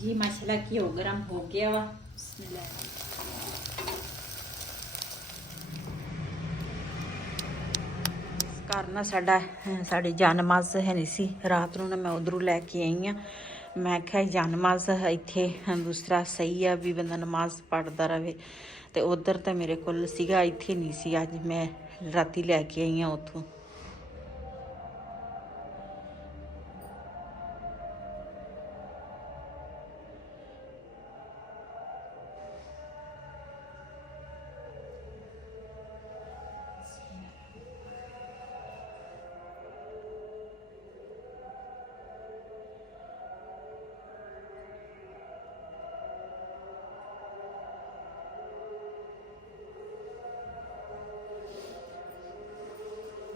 जी माशाल्लाह घिओ गरम हो गया वा। बिस्मिल्लाह। घर ना साड़ी जानमाज है नहीं सी, रात को ना मैं उधरों लैके आई हाँ। मैं क्या जानमाज इत्थे दूसरा सही है भी बंदा नमाज पढ़ता रहे, तो उधर तो मेरे को सीगा, इत्थे नहीं सी। अज मैं राती लैके आई हाँ उतों।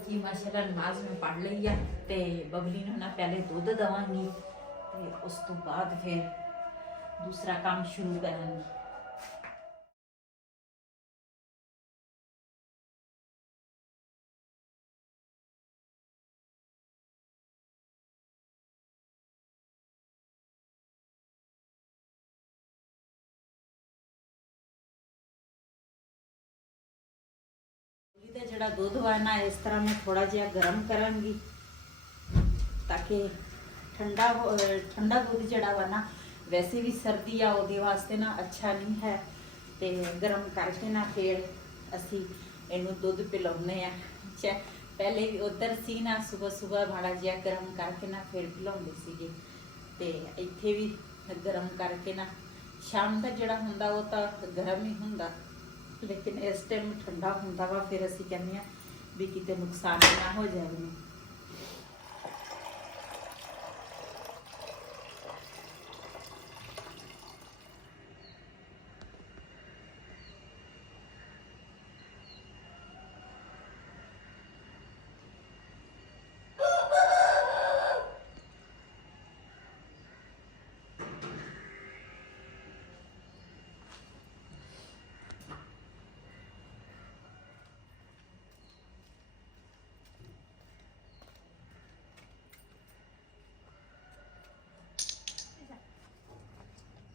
जी माशाल्लाह नमाज में पढ़ ली है, तो बबली ने ना पहले दुध देवांगी, तो उस तो बाद फिर दूसरा काम शुरू करांगी। जड़ा दुध वा ना इस तरह मैं थोड़ा जिहा गर्म करांगी, ताकि ठंडा ठंडा दुध जड़ा वा ना वैसे भी सर्दी आ उहदे वास्ते ना अच्छा नहीं है, तो गर्म करके ना फिर असी इनू दुध पिलाउने आ। पहले भी उधर सी ना सुबह सुबह माड़ा जिहा गर्म करके ना फिर पिलाउंदे सीगे, ते इत्थे भी गर्म करके ना शाम का जड़ा हुंदा वो तो गर्म ही हुंदा, लेकिन इस टाइम ठंडा हुंदा वा, फिर असी कहने भी किते नुकसान ना हो जाए।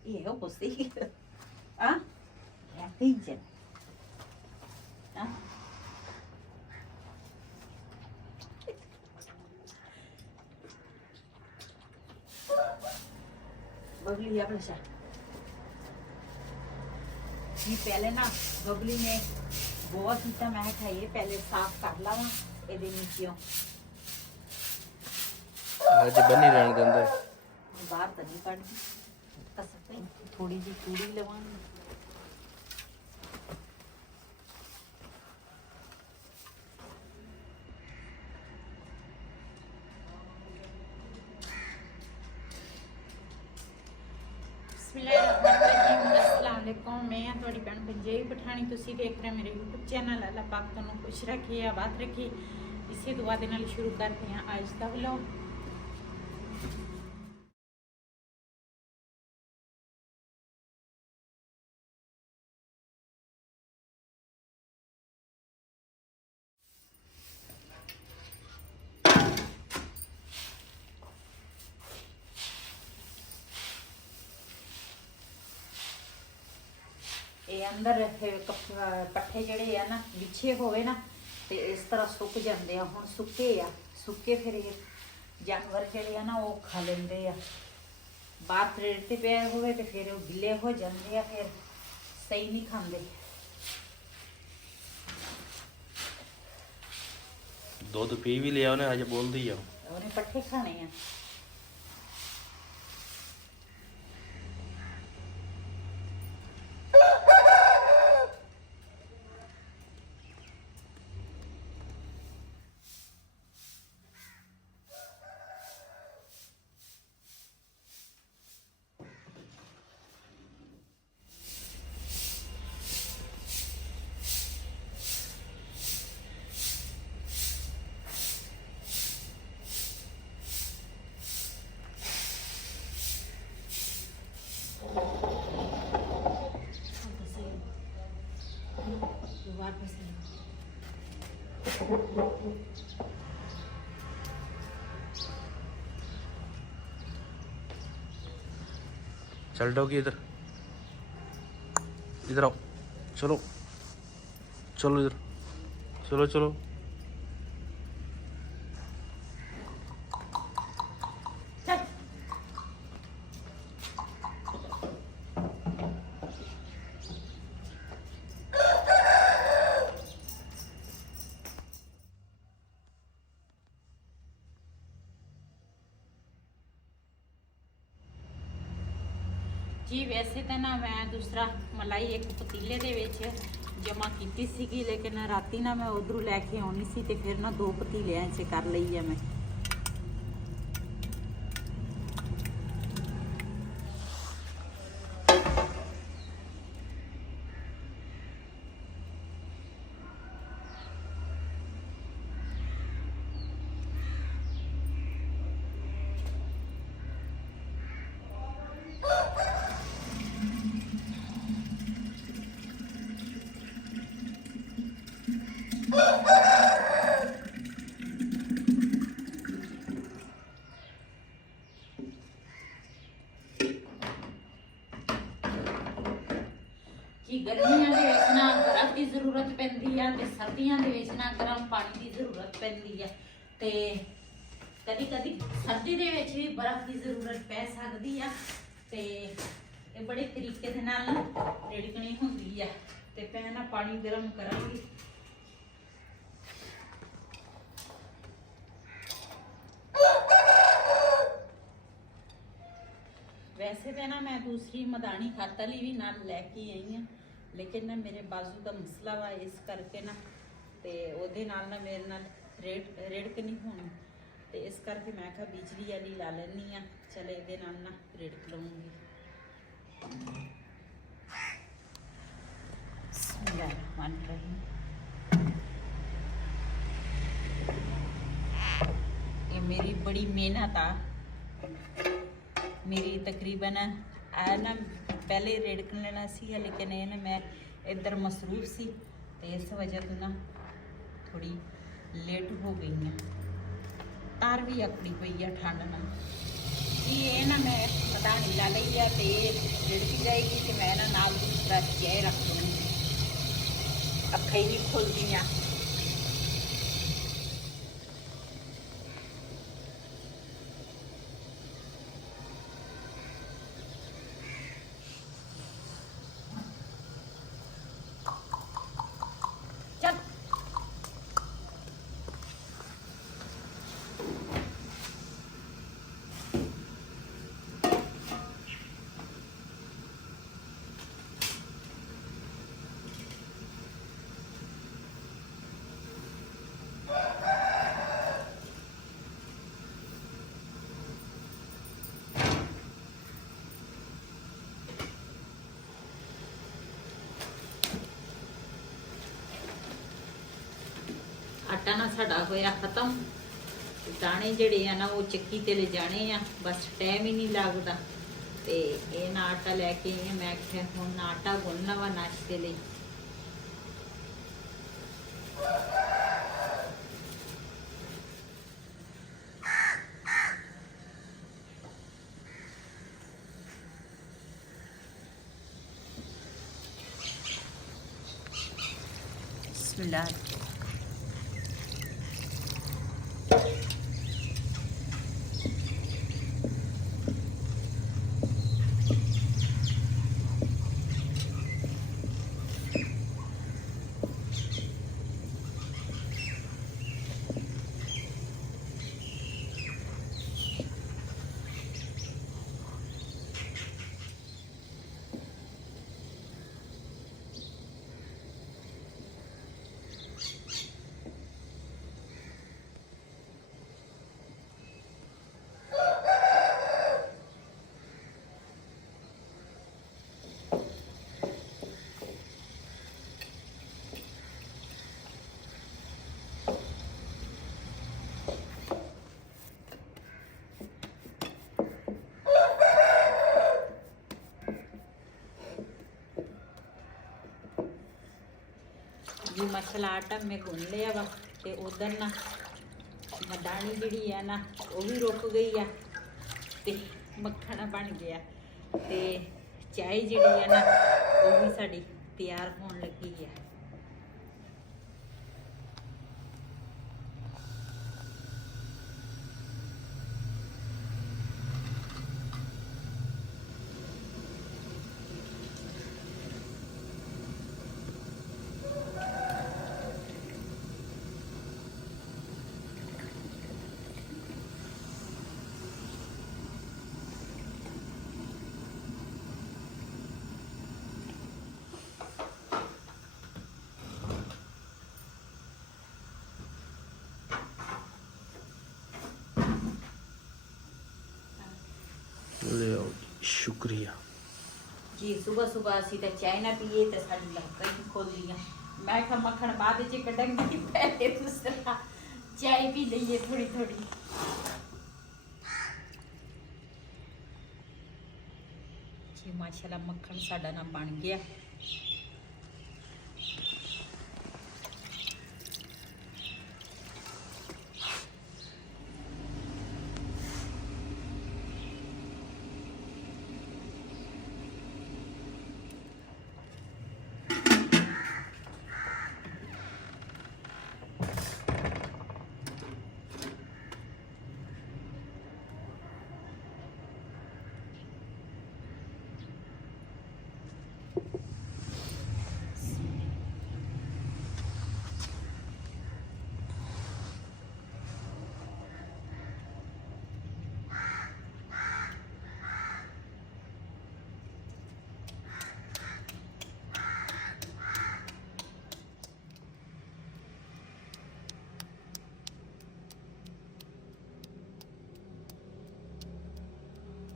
Eu gostei. Ah? É a pizza. Ah? Babli अपना सा ये पहले ना बबली ने बहुत ही मैं खाइए पहले साफ कर लावा ये नीचियों आज बनी रहने देंगे बाहर तो नहीं काट सकते, थोड़ी जी चूड़ी लवानी। अस्सलामुअलैकुम, मैं हाँ थोड़ी भैन पंजाबी पठानी, तुसी देख रहे मेरे यूट्यूब चैनल। अल्लाह पाक तुहानू खुश रखे, आबाद रखे। इसी दुआ दे नाल शुरू करते हैं आज का व्लॉग। ये अंदर पट्ठे जड़े है ना बिछे होवे ना, तो इस तरह सुक जाते हैं। हुण सुके आ, सुके फिर ये जानवर जड़े है ना वो खा लेंदे आ। बाहर प्रेरते पे होवे तो फिर वो गिले हो जाते हैं, फिर सही नहीं खाते। दूध पी भी लिया उन्हें, आज बोल दी जाओ उन्हें पट्ठे खाने हैं। चल डॉगी इधर, इधर आओ, चलो चलो इधर, चलो चलो। चल ਜੀ ਵੈਸੇ ਤਾਂ ਨਾ ਮੈਂ ਦੂਸਰਾ ਮਲਾਈ ਇੱਕ ਪਤੀਲੇ ਦੇ ਵਿੱਚ ਜਮਾ ਕੀਤੀ ਸੀਗੀ, ਲੇਕਿਨ ਰਾਤੀ ਨਾ ਮੈਂ ਉਧਰੋਂ ਲੈ ਕੇ ਆਉਣੀ ਸੀ ਤੇ ਫਿਰ ਨਾ 2 ਪਤੀਲਿਆਂ 'ਚ ਕਰ ਲਈ ਆ ਮੈਂ। ਕਿ ਗਰਮੀਆਂ ਦੇ ਵਿੱਚ ਨਾ ਬਰਫ਼ ਦੀ ਜ਼ਰੂਰਤ ਪੈਂਦੀ ਆ ਤੇ ਸਰਦੀਆਂ ਦੇ ਵਿੱਚ ਨਾ ਗਰਮ ਪਾਣੀ ਦੀ ਜ਼ਰੂਰਤ ਪੈਂਦੀ ਆ, ਤੇ ਕਦੀ ਕਦੀ ਸਰਦੀ ਦੇ ਵਿੱਚ ਵੀ ਬਰਫ਼ ਦੀ ਜ਼ਰੂਰਤ ਪੈ ਸਕਦੀ ਆ, ਤੇ ਇਹ ਬੜੇ ਤਰੀਕੇ ਦੇ ਨਾਲ ਰਿੜਕਣੀ ਹੁੰਦੀ ਆ। ਤੇ ਮੈਂ ਨਾ ਪਾਣੀ ਗਰਮ ਕਰਾਂਗੀ। ਵੈਸੇ ਤਾਂ ਨਾ ਮੈਂ ਦੂਸਰੀ ਮਦਾਨੀ ਹੱਥ ਵਾਲੀ ਵੀ ਨਾਲ ਲੈ ਕੇ ਆਈ ਹਾਂ, ਲੇਕਿਨ ਨਾ ਮੇਰੇ ਬਾਜ਼ੂ ਦਾ ਮਸਲਾ ਵਾ, ਇਸ ਕਰਕੇ ਨਾ ਤੇ ਉਹਦੇ ਨਾਲ ਨਾ ਮੇਰੇ ਨਾਲ ਰਿੜਕ ਨਹੀਂ ਹੋਣੀ, ਤੇ ਇਸ ਕਰਕੇ ਮੈਂ ਕਿਹਾ ਬਿਜਲੀ ਵਾਲੀ ਲਾ ਲੈਣੀ ਆ। ਚਲੇ ਇਹਦੇ ਨਾਲ ਨਾ ਰਿੜਕ ਲਵਾਂਗੀ। ਬਿਸਮਿल्लाहिर्रहमानिर्रहीम। ये मेरी बड़ी मेहनत आ, मेरी तकरीबन आ ना पहले रेड़क लेना सी, लेकिन ये ना मैं इधर मसरूफ सी, तो इस वजह तो ना थोड़ी लेट हो गई है। तार भी अकड़ी पई है ठंड ना जी। ये ना मैं मदानी ला ली है, तो ये रिड़क जाएगी तो मैं ना नाल दूसरा चाय रख दूँगी। अखा ही नहीं खुलती हैं। आटा ना साडा होया खत्म, दाने जड़े आ ना वो चक्की ते ले जाने आ, बस टाइम ही नहीं लगता। तो ये ना आटा लैके आई, मैं आख्या हुण ना आटा गुनना वा नाश्ते लिए। बिस्मिल्लाह। जी मसाला आटा मैं गुन लिया वा, ते उधर ना मदानी जी है ना वो भी रुक गई है, ते मक्खन बन गया। ਤੇ ਚਾਹ ਜਿਹੜੀ ਹੈ ਨਾ ਉਹ ਵੀ ਸਾਡੀ ਤਿਆਰ ਹੋਣ ਲੱਗੀ ਹੈ। ਲਿਆਓ ਜੀ, ਸ਼ੁਕਰੀਆ ਜੀ। ਸੁਬਹ ਅਸੀਂ ਤਾਂ ਚਾਹ ਨਾ ਪੀਏ ਤੇ ਸਾਡੀ ਲੱਤਾਂ ਹੀ ਖੋਲ ਲੀਆਂ। ਮੈਂ ਕਿਹਾ ਮੱਖਣ ਬਾਅਦ ਵਿੱਚ ਕੱਢਾਂਗੀ, ਪਹਿਲੇ ਦੂਸਰਾ ਚਾਹ ਪੀ ਲਈਏ ਥੋੜੀ ਥੋੜੀ। ਜੀ ਮਾਸ਼ਾਅੱਲਾ ਮੱਖਣ ਸਾਡਾ ਨਾ ਬਣ ਗਿਆ।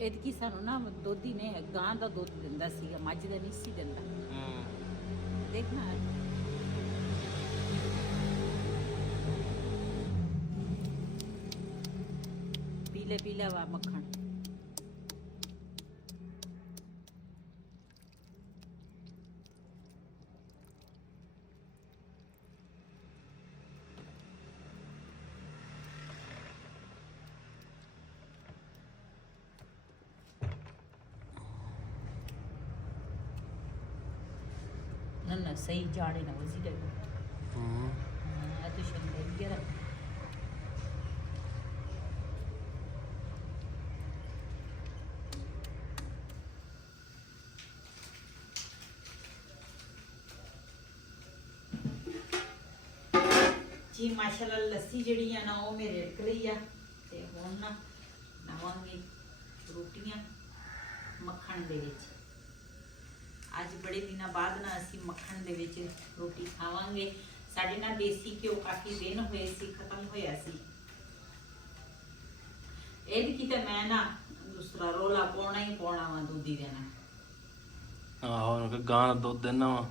एदकी सानू ना दुध ही ने गां का दुध दिंदा सीगा, मझ का नहीं सी दिंदा। देखना पीले पीले वा मक्खन। ना सही जाड़े ना वजी लगे। तो शंकर जी माशाल्लाह लस्सी जिहड़ी है ना वो मेरे रिक रही है। ते हुण ना बनावांगे रोटियां मक्खन दे विच। ਅੱਜ बड़े दिनों बाद ना असी मक्खन दे विच रोटी खावांगे। साडे ना देसी घिओ काफ़ी दिन होए सी खत्म होया सी। एदकी ते मैं ना दूसरा रोला पाउणा ही पाउणा वा दूधी देना। आहो गां दा दुध देना वा।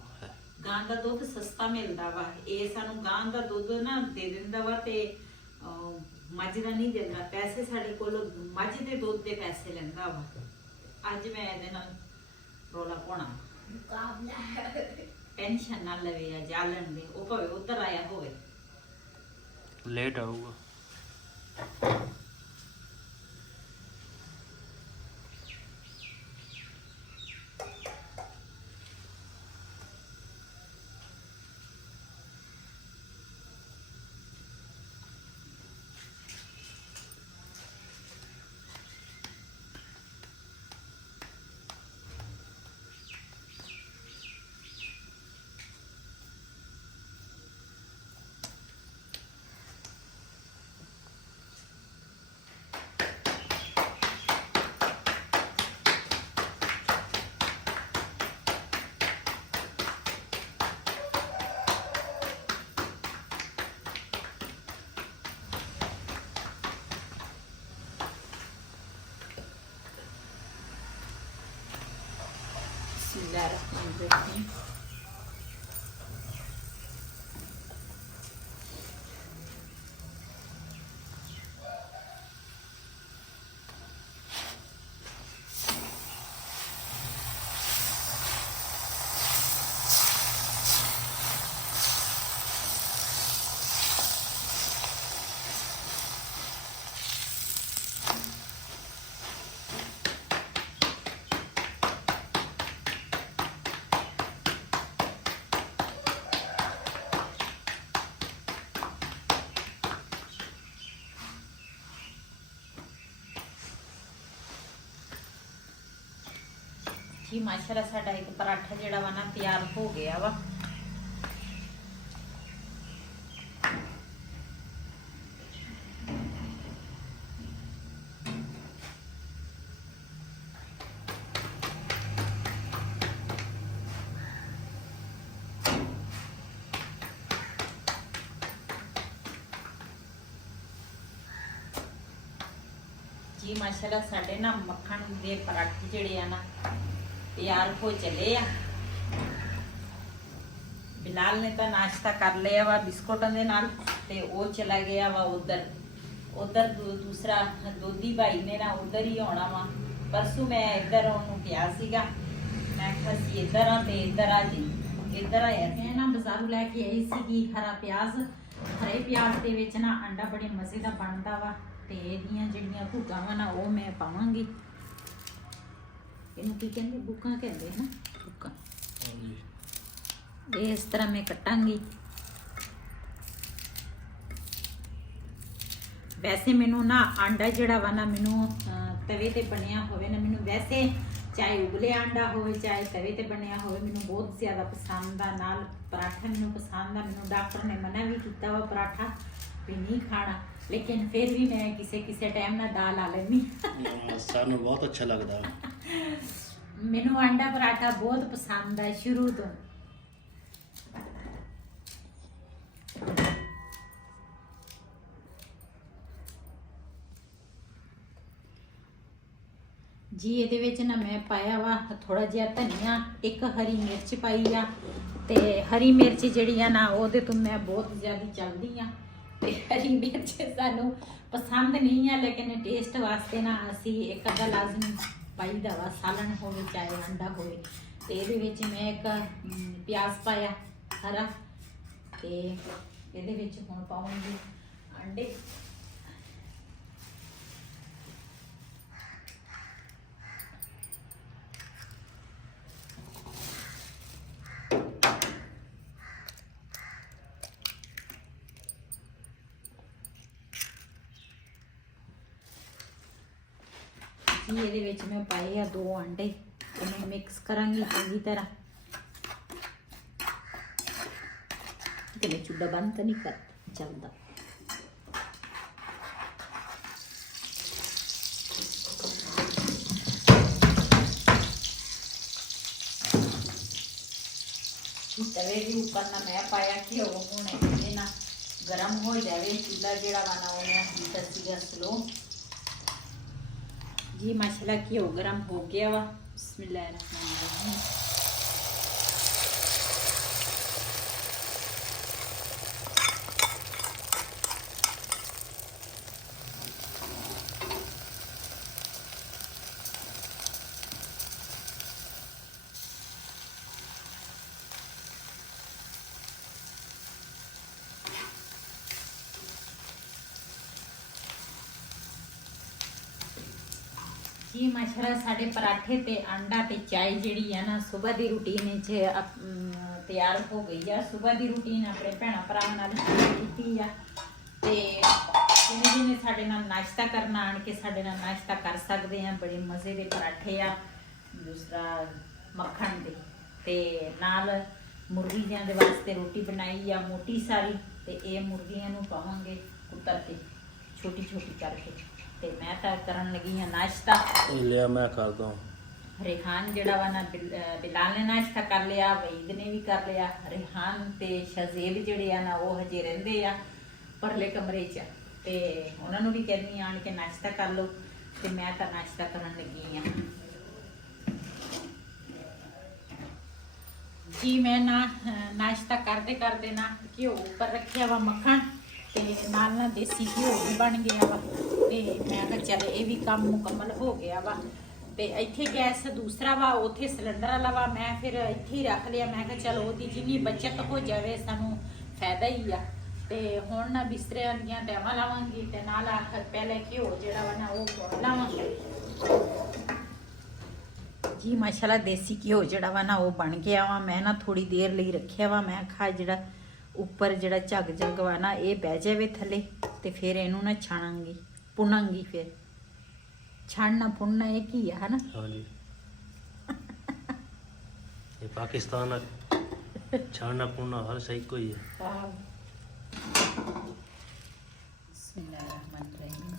गां दा दुध सस्ता मिलदा वा। ये सानू गां दा दुध ना दे दिंदा वा ते मझ दा नहीं दिंदा। पैसे साडे कोल मझ दे दुध दे पैसे लैंदा वा। अज मैं इहदे नाल रोला पाउणा। टेंशन ना लवे या जालन दे ओ भावे उधर आया होवे लेट आऊगा। Bismillahirrahmanirrahim. ਜੀ ਮਾਸ਼ਾਅੱਲਾ ਸਾਡਾ ਇੱਕ ਪਰਾਠਾ ਜਿਹੜਾ ਵਾ ਨਾ ਤਿਆਰ ਹੋ ਗਿਆ ਵਾ। ਜੀ ਮਾਸ਼ਾਅੱਲਾ ਸਾਡੇ ਨਾ ਮੱਖਣ ਦੇ ਪਰਾਠੇ ਜਿਹੜੇ ਆ ਨਾ ਤਿਆਰ ਹੋ ਚਲੇ ਆ। ਬਿਲਾਲ ਨੇ ਤਾਂ ਨਾਸ਼ਤਾ ਕਰ ਲਿਆ ਵਾ ਬਿਸਕੁਟਾਂ ਦੇ ਨਾਲ ਤੇ ਉਹ ਚਲਾ ਗਿਆ ਵਾ ਉਧਰ ਦੂਸਰਾ ਦੋਦੀ ਭਾਈ ਨੇ ਨਾ ਉਧਰ ਹੀ ਆਉਣਾ ਵਾ। ਪਰਸੋਂ ਮੈਂ ਇੱਧਰ ਉਹਨੂੰ ਕਿਹਾ ਸੀਗਾ, ਮੈਂ ਕਿਹਾ ਸੀ ਇੱਧਰ ਆ ਤੇ ਇੱਧਰ ਆ ਜੀ, ਇੱਧਰ ਆਇਆ ਤੇ ਨਾ ਬਾਜ਼ਾਰੋਂ ਲੈ ਕੇ ਆਈ ਸੀਗੀ ਹਰਾ ਪਿਆਜ਼। ਹਰੇ ਪਿਆਜ਼ ਦੇ ਵਿੱਚ ਨਾ ਅੰਡਾ ਬੜੇ ਮਜ਼ੇ ਦਾ ਬਣਦਾ ਵਾ ਤੇ ਇਹਦੀਆਂ ਜਿਹੜੀਆਂ ਭੁੱਗਾਂ ਵਾ ਨਾ ਉਹ ਮੈਂ ਪਾਵਾਂਗੀ। ਇਹਨੂੰ ਕੀ ਕਹਿੰਦੇ, ਬੁੱਕਾਂ ਕਹਿੰਦੇ ਨਾ, ਬੁੱਕਾਂ। ਇਹ ਇਸ ਤਰ੍ਹਾਂ ਮੈਂ ਕੱਟਾਂਗੀ। ਵੈਸੇ ਮੈਨੂੰ ਨਾ ਆਂਡਾ ਜਿਹੜਾ ਵਾ ਨਾ ਮੈਨੂੰ ਤਵੇ ਤੇ ਬਣਿਆ ਹੋਵੇ ਨਾ, ਮੈਨੂੰ ਵੈਸੇ ਚਾਹੇ ਉਬਲੇ ਆਂਡਾ ਹੋਵੇ ਚਾਹੇ ਤਵੇ ਤੇ ਬਣਿਆ ਹੋਵੇ ਮੈਨੂੰ ਬਹੁਤ ਜ਼ਿਆਦਾ ਪਸੰਦ ਆ। ਨਾਲ ਪਰਾਠਾ ਮੈਨੂੰ ਪਸੰਦ ਆ। ਮੈਨੂੰ ਡਾਕਟਰ ਨੇ ਮਨਾ ਵੀ ਕੀਤਾ ਵਾ ਪਰਾਠਾ ਵੀ ਨਹੀਂ ਖਾਣਾ, ਲੇਕਿਨ ਫਿਰ ਵੀ ਮੈਂ ਕਿਸੇ ਟਾਈਮ ਨਾਲ ਦਾਲ ਆ ਲੈਂਦੀ। ਸਾਨੂੰ ਬਹੁਤ ਅੱਛਾ ਲੱਗਦਾ। ਮੈਨੂੰ ਆਂਡਾ ਪਰਾਠਾ ਬਹੁਤ ਪਸੰਦ ਆ ਸ਼ੁਰੂ ਤੋਂ। ਜੀ ਇਹਦੇ ਵਿੱਚ ਨਾ ਮੈਂ ਪਾਇਆ ਵਾ ਥੋੜਾ ਜਿਹਾ ਧਨੀਆ, ਇੱਕ ਹਰੀ ਮਿਰਚ ਪਾਈ ਆ। ਤੇ ਹਰੀ ਮਿਰਚ ਜਿਹੜੀ ਆ ਨਾ ਉਹਦੇ ਤੋਂ ਮੈਂ ਬਹੁਤ ਜ਼ਿਆਦਾ ਚੱਲਦੀ ਆ ਤੇ ਹਰੀ ਮਿਰਚ ਸਾਨੂੰ ਪਸੰਦ ਨਹੀਂ ਆ, ਲੇਕਿਨ ਟੇਸਟ ਵਾਸਤੇ ਨਾ ਅਸੀਂ ਇੱਕ ਅੱਧਾ ਲਾਜ਼ਮੀ ਪਾਈਦਾ ਵਾ, ਸਾਲਣ ਹੋਵੇ ਚਾਹੇ ਅੰਡਾ ਹੋਵੇ। ਤੇ ਇਹਦੇ ਵਿੱਚ ਮੈਂ ਇੱਕ ਪਿਆਜ਼ ਪਾਇਆ ਹਰਾ ਤੇ ਇਹਦੇ ਵਿੱਚ ਹੁਣ ਪਾਉਂਗੀ ਅੰਡੇ। ਇਹਦੇ ਵਿੱਚ ਮੈਂ ਪਾਏ ਆ 2 ਅੰਡੇ ਤੇ ਮੈਂ ਮਿਕਸ ਕਰਾਂਗੀ ਚੰਗੀ ਤਰ੍ਹਾਂ। ਤੇ ਮੈਂ ਚੁੱਲ੍ਹਾ ਬੰਦ ਤਾਂ ਨਹੀਂ ਕਰ ਚੱਲਦਾ। ਤਵੇ ਦੇ ਉੱਪਰ ਨਾ ਮੈਂ ਪਾਇਆ ਘਿਓ, ਹੁਣ ਇਹ ਨਾ ਗਰਮ ਹੋ ਜਾਵੇ। ਚੁੱਲ੍ਹਾ ਜਿਹੜਾ ਵਾ ਨਾ ਉਹ ਮੈਂ ਹੀਟਰ ਸੀਗਾ ਸਲੋ। जी माशाल्लाह घिओ गरम हो गया वा। बिस्मिल्लाहिर्रहमानिर्रहीम। जी माशाल्लाह साढ़े पराठे ते अंडा ते चाय ਜਿਹੜੀ ਆ ਨਾ ਸਵੇਰ ਦੀ ਰੂਟੀਨ 'ਚ ਤਿਆਰ ਹੋ ਗਈ ਆ। ਸਵੇਰ ਦੀ ਰੂਟੀਨ ਆਪਣੇ ਭੈਣਾਂ ਭਰਾਵਾਂ ਨਾਲ ਕੀਤੀ ਆ ਤੇ ਜਿਹਨੇ ਸਾਡੇ ਨਾਲ ਨਾਸ਼ਤਾ ਕਰਨਾ ਆਣ ਕੇ ਸਾਡੇ ਨਾਲ ਨਾਸ਼ਤਾ ਕਰ ਸਕਦੇ ਆ। ਬੜੇ ਮਜ਼ੇ ਦੇ ਪਰਾਠੇ ਆ, ਦੂਸਰਾ ਮੱਖਣ ਦੇ ਤੇ ਨਾਲ ਮੁਰਗੀਆਂ ਦੇ ਵਾਸਤੇ ਰੋਟੀ ਬਣਾਈ ਆ ਮੋਟੀ ਸਾਰੀ ਤੇ ਇਹ ਮੁਰਗੀਆਂ ਨੂੰ ਪਾਵਾਂਗੇ ਕੁੱਤਰ ਕੇ ਛੋਟੀ ਛੋਟੀ ਕਰਕੇ। ਤੇ ਮੈਂ ਤਾਂ ਕਰਨ ਲੱਗੀ ਆ ਨਾਸ਼ਤਾ। ਇਹ ਲਿਆ ਮੈਂ ਕਰ ਦਵਾਂ। रेहान जड़ा वा ना बिलाल ने नाश्ता कर लिया, वईद ने भी कर लिया। रेहान ते शहजेब जड़े आ ना वो हजे रहिंदे आ परले कमरे च ते उन्हां नूं भी कहनी आण के नाश्ता कर लो ते मैं तां नाश्ता करन लगी आ जी। मैं ना नाश्ता करते करते ना घ्यो उपर रखिया वा मक्खन ते नाल ना देसी घ्यो भी बन गया वा ते मैं कहा चल ये भी काम मुकम्मल हो गया वा। ਤੇ ਇੱਥੇ ਗੈਸ ਦੂਸਰਾ ਵਾ, ਉੱਥੇ ਸਿਲੰਡਰ ਵਾਲਾ ਵਾ। ਮੈਂ ਫਿਰ ਇੱਥੇ ਹੀ ਰੱਖ ਲਿਆ। ਮੈਂ ਕਿਹਾ ਚਲ ਉਹਦੀ ਜਿੰਨੀ ਬੱਚਤ ਹੋ ਜਾਵੇ ਸਾਨੂੰ ਫਾਇਦਾ ਹੀ ਆ। ਤੇ ਹੁਣ ਨਾ ਬਿਸਤਰਿਆਂ ਦੀਆਂ ਟੈਵਾਂ ਲਾਵਾਂਗੀ ਤੇ ਨਾਲ ਆਖਰ ਪਹਿਲੇ ਘਿਓ ਜਿਹੜਾ ਵਾ ਨਾ ਉਹ ਪਾਉਣ ਲਾਵਾਂਗੀ ਜੀ। ਮਾਸ਼ਾਅੱਲਾ ਦੇਸੀ ਘਿਓ ਜਿਹੜਾ ਵਾ ਨਾ ਉਹ ਬਣ ਗਿਆ ਵਾ। ਮੈਂ ਨਾ ਥੋੜੀ ਦੇਰ ਲਈ ਰੱਖਿਆ ਵਾ। ਮੈਂ ਖਾ ਜਿਹੜਾ ਉੱਪਰ ਜਿਹੜਾ ਝੱਗ ਝੱਗ ਵਾ ਨਾ ਇਹ ਬਹਿ ਜਾਵੇ ਥੱਲੇ ਤੇ ਫਿਰ ਇਹਨੂੰ ਨਾ ਛਾਣਾਂਗੀ ਭੁੰਨਾਂਗੀ। ਫਿਰ ਛਾਣਨਾ ਭੁੰਨਣਾ ਇੱਕ ਹੀ ਆ, ਹੈ ਨਾ। ਹਾਂਜੀ। ये पाकिस्तान छाड़ना पुड़ना हर सही कोई है। हाँ। बिस्मिल्लाहिर्रहमानिर्रहीम।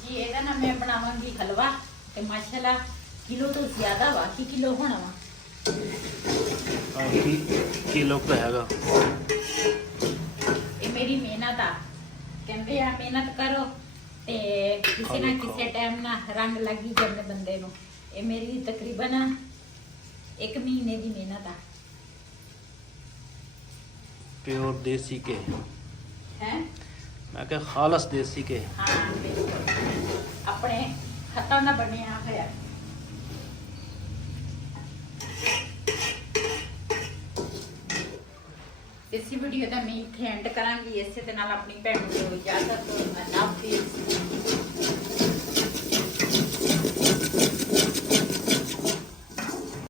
जी ਇਹਦਾ ਨਾ ਮੈਂ ਬਣਾਵਾਂਗੀ ਹਲਵਾ ਤੇ ਮਾਸ਼ਾਅੱਲਾ किलो तो ज्यादा वा कि किलो होना वा किलो का हैगा ये मेरी मेहनत आ कहते हैं मेहनत करो ते किसी ना किसी टाइम ना रंग लगी जाते बंदे नु ये मेरी तकरीबन 1 महीने की मेहनत आ प्योर देसी के हैं मैं क्या खालस देसी के हाँ बिल्कुल अपने हत्थों ना बनया होया इसी वीडियो का मैं इत्थे एंड करांगी इसे ते नाल अपनी भैन को इजाजत अल्लाह हाफिज़।